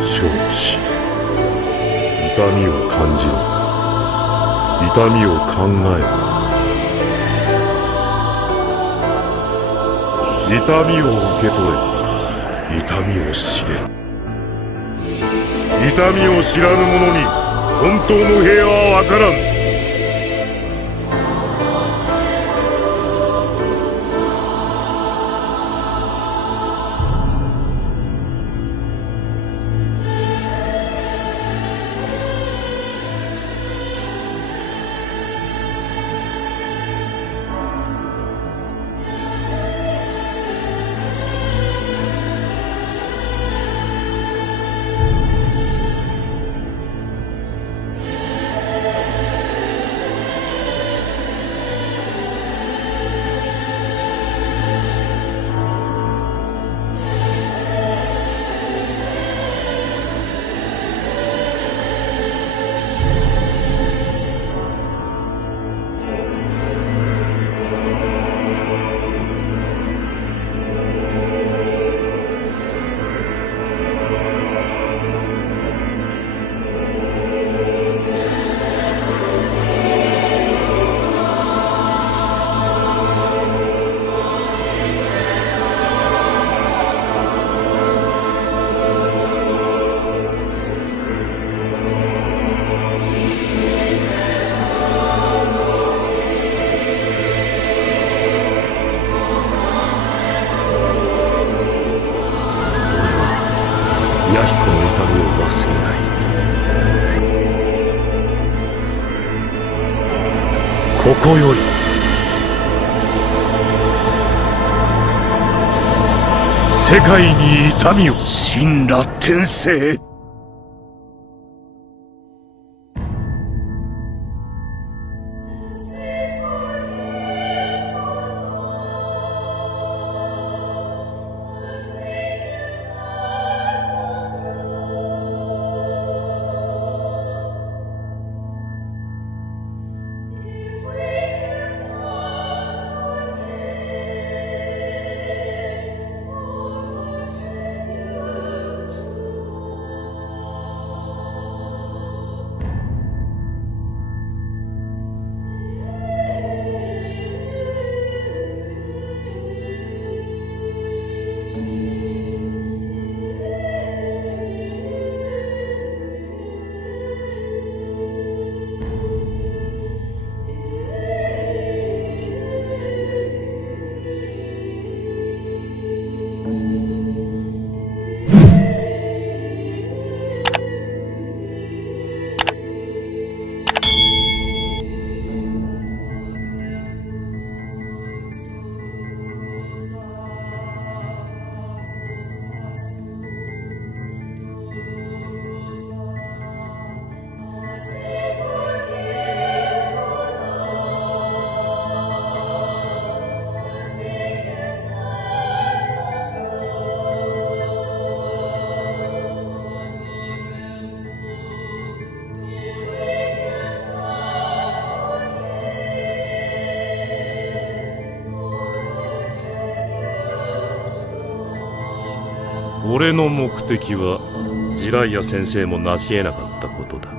生死、痛みを感じろ。痛みを考えろ。痛みを受け取れ。痛みを知れ。痛みを知らぬ者に本当の平和はわからん。弥彦の痛みを忘れない。ここより世界に痛みを。神羅転生。俺の目的はジライア先生も成し得なかったことだ。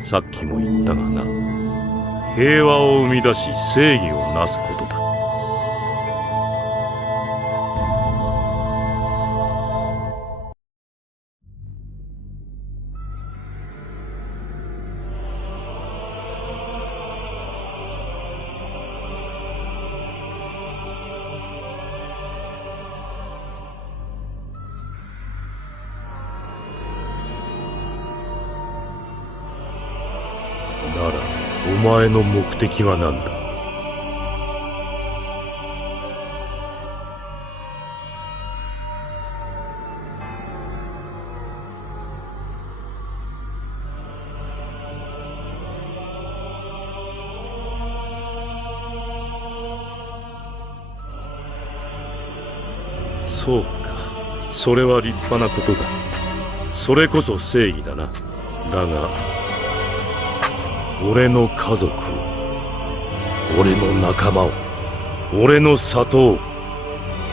さっきも言ったがな、平和を生み出し正義をなすことだ。ならお前の目的は何だ？そうか、それは立派なことだ。それこそ正義だな。だが俺の家族を、俺の仲間を、俺の里を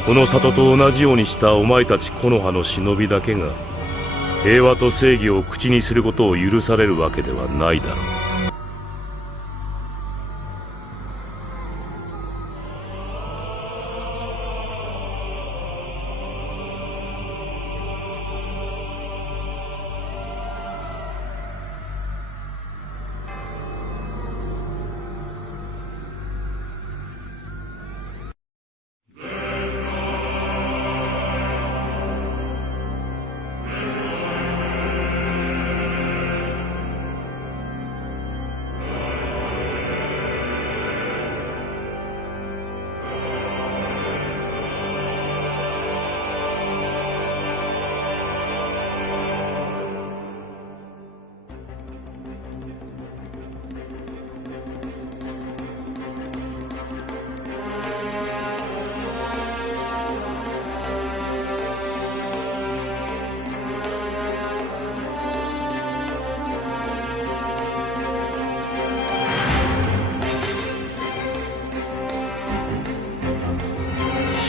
この里と同じようにしたお前たち木の葉の忍びだけが平和と正義を口にすることを許されるわけではないだろう。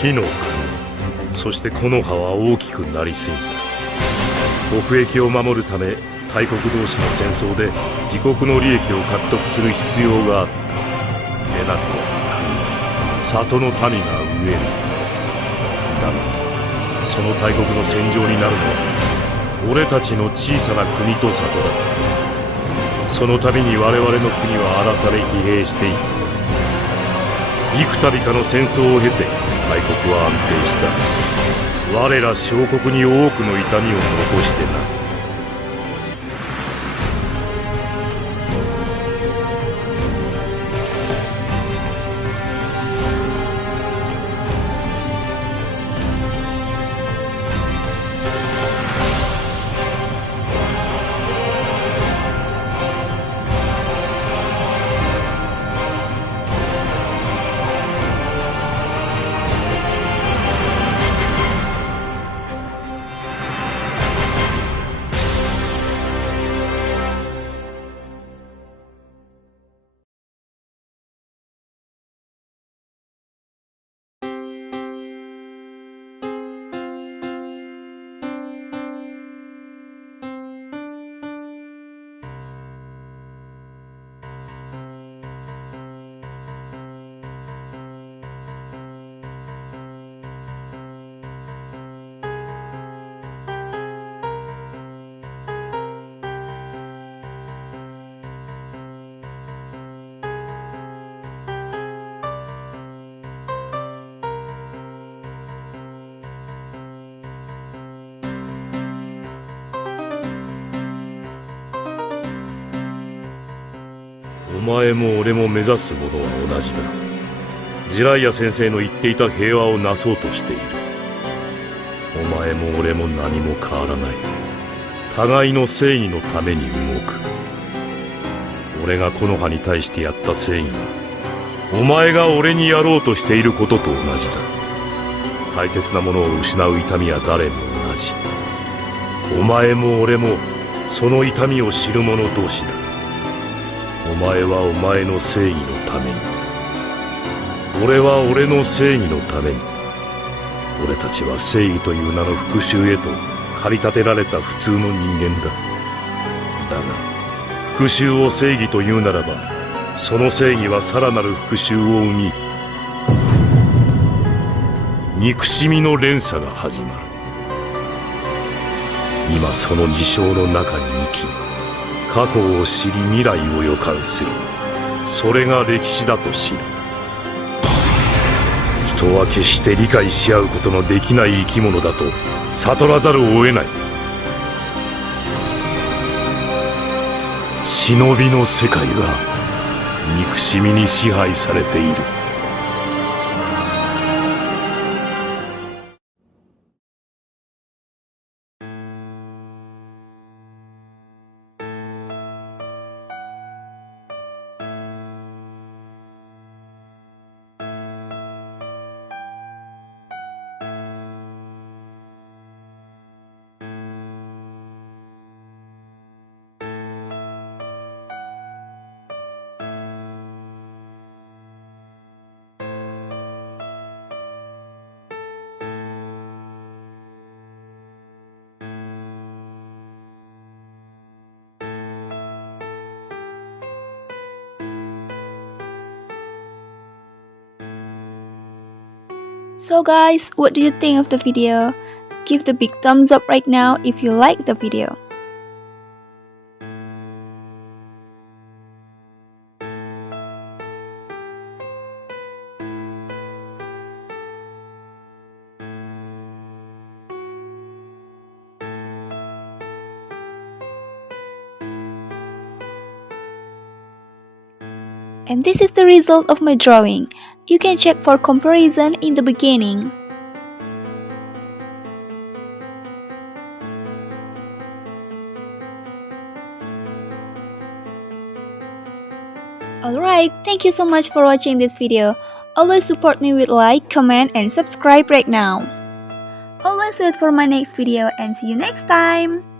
火の神、そして木の葉は大きくなりすぎた。国益を守るため大国同士の戦争で自国の利益を獲得する必要があった。でなければ里の民が飢える。だがその大国の戦場になるのは俺たちの小さな国と里だ。その度に我々の国は荒らされ疲弊していった。幾度かの戦争を経て大国は安定した。我ら小国に多くの痛みを残してな。お前も俺も目指すものは同じだ。ジライア先生の言っていた平和をなそうとしている。お前も俺も何も変わらない。互いの正義のために動く。俺が木の葉に対してやった正義はお前が俺にやろうとしていることと同じだ。大切なものを失う痛みは誰も同じ。お前も俺もその痛みを知る者同士だ。お前はお前の正義のために、俺は俺の正義のために。俺たちは正義という名の復讐へと駆り立てられた普通の人間だ。だが復讐を正義というならば、その正義はさらなる復讐を生み、憎しみの連鎖が始まる。今その事象の中に生き、過去を知り未来を予感する。それが歴史だと知る。人は決して理解し合うことのできない生き物だと悟らざるを得ない。忍びの世界は憎しみに支配されている。So guys, what do you think of the video? Give the big thumbs up right now if you like the video. And this is the result of my drawing. You can check for comparison in the beginning. Alright, thank you so much for watching this video. Always support me with like, comment, and subscribe right now. Always wait for my next video and see you next time.